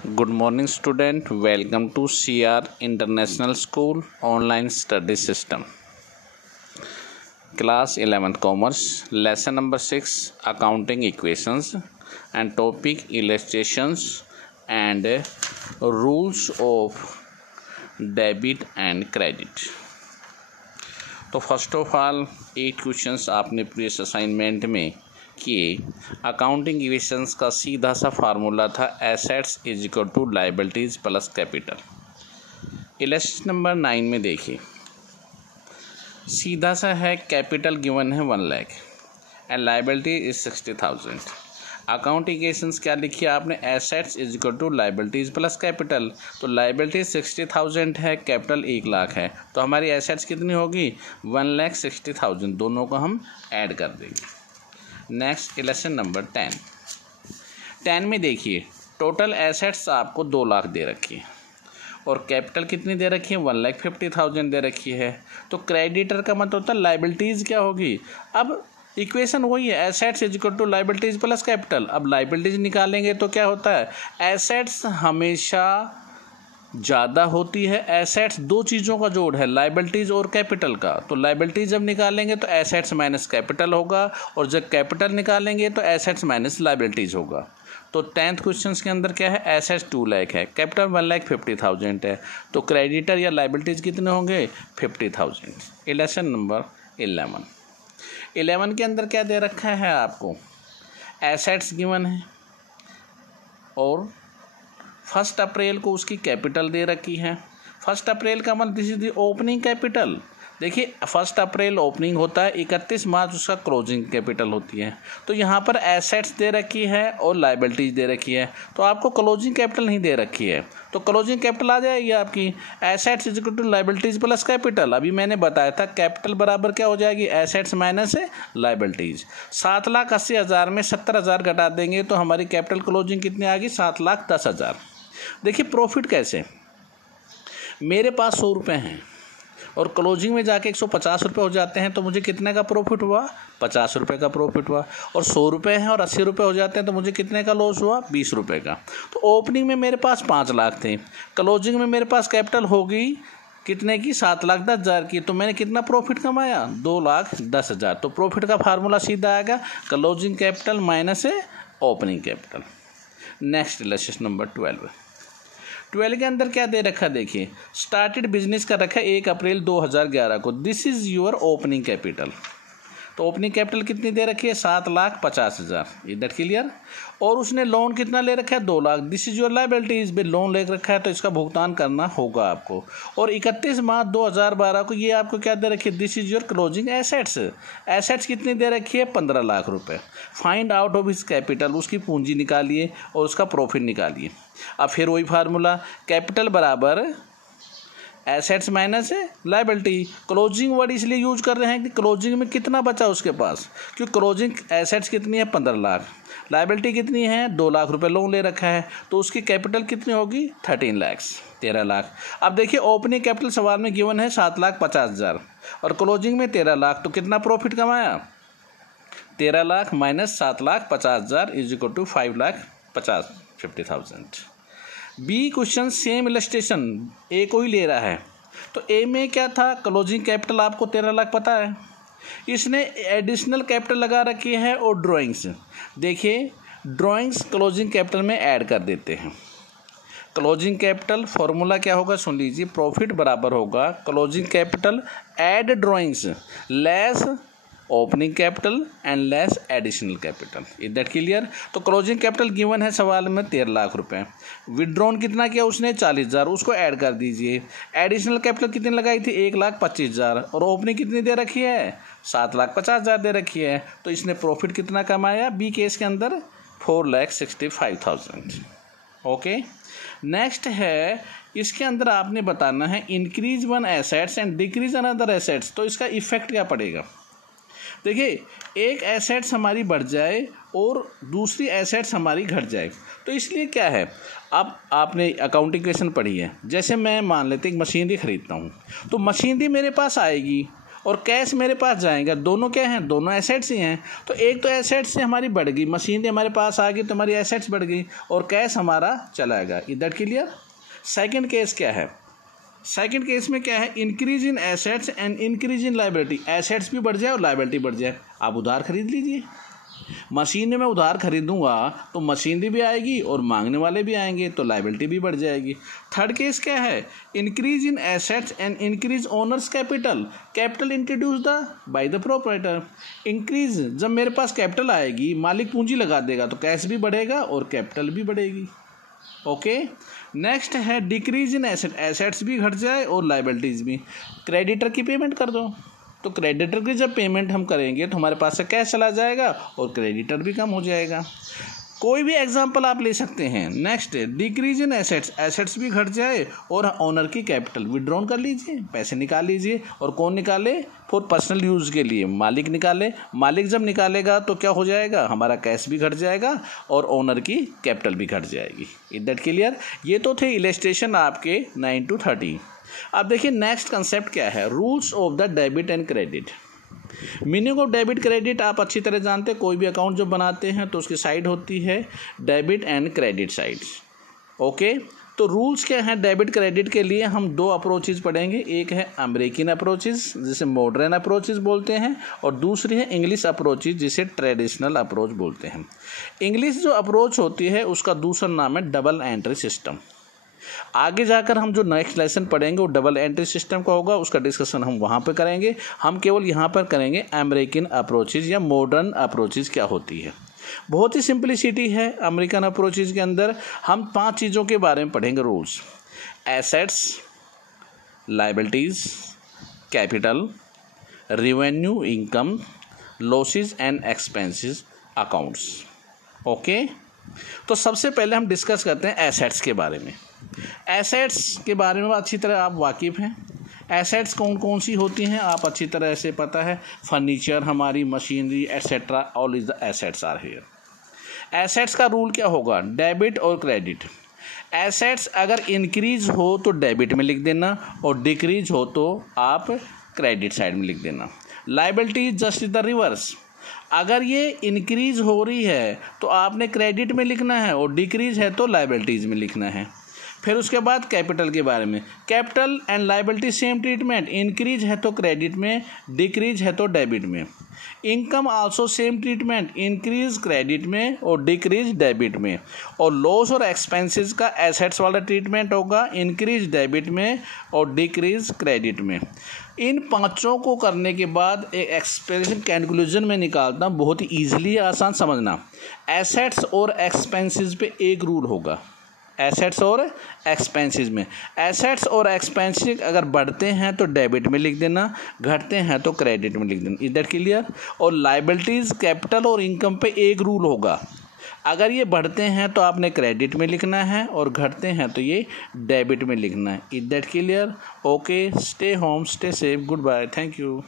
Good morning, student. Welcome to CR International School Online Study System. Class 11th Commerce, Lesson number 6, Accounting Equations and Topic Illustrations and Rules of Debit and Credit. तो first of all 8 questions आपने previous assignment में किए। Accounting equations का सीधा सा formula था assets is equal to liabilities plus capital. Illustration number 9 में देखिए, सीधा सा है, कैपिटल गिवन है 1 lakh and liability is 60,000। Accounting equations क्या लिखी है आपने, assets is equal to liabilities plus capital. तो लायबिलिटी 60,000 है, कैपिटल 1 लाख है, तो हमारी एसेट्स कितनी होगी 1,60,000। दोनों को हम ऐड कर देंगे। नेक्स्ट इलेक्शन नंबर 10 में देखिए, टोटल एसेट्स आपको 2 लाख दे रखी है और कैपिटल कितनी दे रखी है 1,50,000 दे रखी है। तो क्रेडिटर का मतलब होता है लायबिलिटीज़ क्या होगी। अब इक्वेशन वही है, assets is equal to liabilities plus capital. अब लायबिलिटीज निकालेंगे तो क्या होता है, एसेट्स हमेशा ज़्यादा होती है। एसेट्स दो चीज़ों का जोड़ है, लायबिलिटीज़ और कैपिटल का। तो लायबिलिटीज़ जब निकालेंगे तो एसेट्स माइनस कैपिटल होगा और जब कैपिटल निकालेंगे तो एसेट्स माइनस लायबिलिटीज़ होगा। तो 10th क्वेश्चन के अंदर क्या है, एसेट्स 2 लाख है, कैपिटल 1,50,000 है, तो क्रेडिटर या लायबिलिटीज़ कितने होंगे 50,000। इलेक्शन नंबर 11 के अंदर क्या दे रखा है आपको, एसेट्स गिवन है और 1 अप्रैल को उसकी कैपिटल दे रखी है। 1 अप्रैल का मतलब this is the opening capital. देखिए 1 अप्रैल ओपनिंग होता है, 31 मार्च उसका क्लोजिंग कैपिटल होती है। तो यहाँ पर एसेट्स दे रखी है और लायबिलिटीज दे रखी है, तो आपको क्लोजिंग कैपिटल नहीं दे रखी है, तो क्लोजिंग कैपिटल आ जाएगी आपकी assets is equal to liabilities plus capital. अभी मैंने बताया था कैपिटल बराबर क्या हो जाएगी, एसेट्स माइनस लायबिलिटीज। 7,80,000 में 70,000 घटा देंगे तो हमारी कैपिटल क्लोजिंग कितनी आ गई 7,10,000। देखिए प्रॉफिट कैसे, मेरे पास 100 रुपये हैं और क्लोजिंग में जाके 150 रुपये हो जाते हैं, तो मुझे कितने का प्रॉफिट हुआ 50 रुपये का प्रॉफिट हुआ। और 100 रुपये हैं और 80 रुपये हो जाते हैं तो मुझे कितने का लॉस हुआ 20 रुपये का। तो ओपनिंग में मेरे पास 5 लाख थे, क्लोजिंग में मेरे पास कैपिटल होगी कितने की 7,10,000 की, तो मैंने कितना प्रॉफिट कमाया 2,10,000। तो प्रॉफिट का फार्मूला सीधा आएगा closing capital minus opening capital. Next illustration number 12 के अंदर क्या दे रखा, देखिए स्टार्टेड बिजनेस का रखा 1 अप्रैल 2011 को, this is your opening capital. तो ओपनिंग कैपिटल कितनी दे रखी है 7,50,000, इधर क्लियर। और उसने लोन कितना ले रखा है 2 lakh, this is your liabilities. भी लोन ले रखा है तो इसका भुगतान करना होगा आपको। और 31 मार्च 2012 को ये आपको क्या दे रखी है, this is your closing assets. Assets कितनी दे रखी है 15 लाख रुपए। Find out of his capital, उसकी पूंजी निकालिए और उसका प्रॉफिट निकालिए। अब फिर वही फार्मूला, कैपिटल बराबर assets minus liability. Closing word इसलिए यूज कर रहे हैं कि क्लोजिंग में कितना बचा उसके पास, क्योंकि क्लोजिंग एसेट्स कितनी है 15 लाख, लायबिलिटी कितनी है 2 लाख रुपए लोन ले रखा है, तो उसकी कैपिटल कितनी होगी 13 लाख 13 लाख। अब देखिए ओपनिंग कैपिटल सवाल में गिवन है 7,50,000 और क्लोजिंग में 13 लाख, तो कितना प्रॉफिट कमाया 13 lakh minus 7,50,000 is equal to 5,50,000। B question same illustration A को ही ले रहा है। तो ए में क्या था, क्लोजिंग कैपिटल आपको 13 लाख पता है, इसने एडिशनल कैपिटल लगा रखी है और ड्राइंग्स। देखिए ड्राइंग्स क्लोजिंग कैपिटल में ऐड कर देते हैं। क्लोजिंग कैपिटल फॉर्मूला क्या होगा सुन लीजिए, प्रॉफिट बराबर होगा closing capital add drawings less opening capital and less additional capital. Is that clear. तो क्लोजिंग कैपिटल गिवन है सवाल में 13 लाख रुपए, विड्रॉन कितना किया उसने 40,000, उसको ऐड कर दीजिए। एडिशनल कैपिटल कितनी लगाई थी 1,25,000 और ओपनिंग कितनी दे रखी है 7,50,000 दे रखी है, तो इसने प्रॉफिट कितना कमाया बी केस के अंदर 4,65,000। ओके नेक्स्ट है, इसके अंदर आपने बताना है increase one assets and decrease another assets, तो इसका इफेक्ट क्या पड़ेगा। देखिए एक एसेट्स हमारी बढ़ जाए और दूसरी एसेट्स हमारी घट जाए, तो इसलिए क्या है, अब आपने अकाउंटिंग क्वेश्चन पढ़ी है, जैसे मैं मान लेते एक मशीनरी खरीदता हूँ, तो मशीनरी मेरे पास आएगी और कैश मेरे पास जाएगा, दोनों क्या हैं, दोनों एसेट्स ही हैं। तो एक तो एसेट्स से हमारी बढ़ गई, मशीनरी हमारे पास आ गई तो हमारी एसेट्स बढ़ गई और कैश हमारा चला गया। Is that clear? Second case क्या है? सेकंड केस में क्या है, increase in assets and increase in liability. Assets भी बढ़ जाए और लायबिलिटी बढ़ जाए। आप उधार खरीद लीजिए, मशीन में उधार खरीदूंगा तो मशीनरी भी आएगी और मांगने वाले भी आएंगे तो लायबिलिटी भी बढ़ जाएगी। थर्ड केस क्या है, increase in assets and increase owners capital. Capital introduce the by the proprietor. Increase, जब मेरे पास कैपिटल आएगी, मालिक पूंजी लगा देगा तो कैश भी बढ़ेगा और कैपिटल भी बढ़ेगी। ओके, नेक्स्ट है डिक्रीज इन एसेट। एसेट्स भी घट जाए और लायबिलिटीज भी। क्रेडिटर की पेमेंट कर दो, तो क्रेडिटर की जब पेमेंट हम करेंगे तो हमारे पास से कैश चला जाएगा और क्रेडिटर भी कम हो जाएगा। कोई भी एग्जांपल आप ले सकते हैं। Next, decrease in assets. Assets भी घट जाए और ओनर की कैपिटल विड्रॉन कर लीजिए, पैसे निकाल लीजिए। और कौन निकाले? फॉर पर्सनल यूज़ के लिए मालिक निकाले। मालिक जब निकालेगा तो क्या हो जाएगा, हमारा कैश भी घट जाएगा और ओनर की कैपिटल भी घट जाएगी। Is that clear? ये तो थे इलस्ट्रेशन आपके 9 to 30। अब देखिए नेक्स्ट कंसेप्ट क्या है, rules of the debit and credit. Meaning of debit credit आप अच्छी तरह जानते हैं। कोई भी अकाउंट जब बनाते हैं तो उसकी साइड होती है debit and credit sides. Okay, तो रूल्स क्या हैं डेबिट क्रेडिट के लिए? हम दो अप्रोचेज पढ़ेंगे। एक है अमेरिकन अप्रोचेज जिसे मॉडर्न अप्रोचेज बोलते हैं, और दूसरी है इंग्लिश अप्रोचेज जिसे ट्रेडिशनल अप्रोच बोलते हैं। इंग्लिश जो अप्रोच होती है उसका दूसरा नाम है डबल एंट्री सिस्टम। आगे जाकर हम जो नेक्स्ट लेसन पढ़ेंगे वो डबल एंट्री सिस्टम का होगा, उसका डिस्कशन हम वहाँ पे करेंगे। हम केवल यहाँ पर करेंगे अमेरिकन अप्रोचेज या मॉडर्न अप्रोचेज क्या होती है। बहुत ही सिंपलिसिटी है अमेरिकन अप्रोचेज के अंदर। हम 5 चीज़ों के बारे में पढ़ेंगे rules: assets, liabilities, capital, revenue income, losses and expenses accounts. Okay, तो सबसे पहले हम डिस्कस करते हैं एसेट्स के बारे में। एसेट्स के बारे में अच्छी तरह आप वाकिफ़ हैं। एसेट्स कौन कौन सी होती हैं आप अच्छी तरह से पता है। फर्नीचर, हमारी machinery etcetera, all is the assets are here. Assets का रूल क्या होगा, डेबिट और क्रेडिट। एसेट्स अगर इंक्रीज हो तो डेबिट में लिख देना और डिक्रीज हो तो आप क्रेडिट साइड में लिख देना। Liability just the reverse. अगर ये इंक्रीज हो रही है तो आपने क्रेडिट में लिखना है और डिक्रीज है तो लायबिलिटीज़ में लिखना है। फिर उसके बाद कैपिटल के बारे में। Capital and liability same treatment, increase है तो क्रेडिट में, डिक्रीज है तो डेबिट में। Income also same treatment, increase credit में और डिक्रीज डेबिट में। और लॉस और एक्सपेंसेस का एसेट्स वाला ट्रीटमेंट होगा, इंक्रीज डेबिट में और डिक्रीज क्रेडिट में। इन पांचों को करने के बाद एक एक्सप्रेशन कंक्लूजन में निकालता हूँ, बहुत ही ईजिली आसान समझना। एसेट्स और एक्सपेंसेस पे एक रूल होगा, एसेट्स और एक्सपेंसेस में। एसेट्स और एक्सपेंसेस अगर बढ़ते हैं तो डेबिट में लिख देना, घटते हैं तो क्रेडिट में लिख देना। Is that clear? और लायबिलिटीज़, कैपिटल और इनकम पे एक रूल होगा, अगर ये बढ़ते हैं तो आपने क्रेडिट में लिखना है और घटते हैं तो ये डेबिट में लिखना है। Is that clear? Okay, stay home, stay safe, goodbye, thank you.